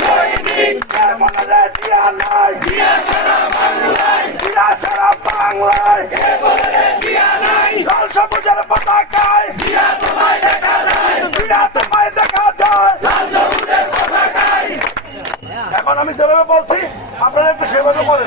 সৈনিক মনে এখন আমি যেভাবে বলছি আপনারা একটু সেভাবে এ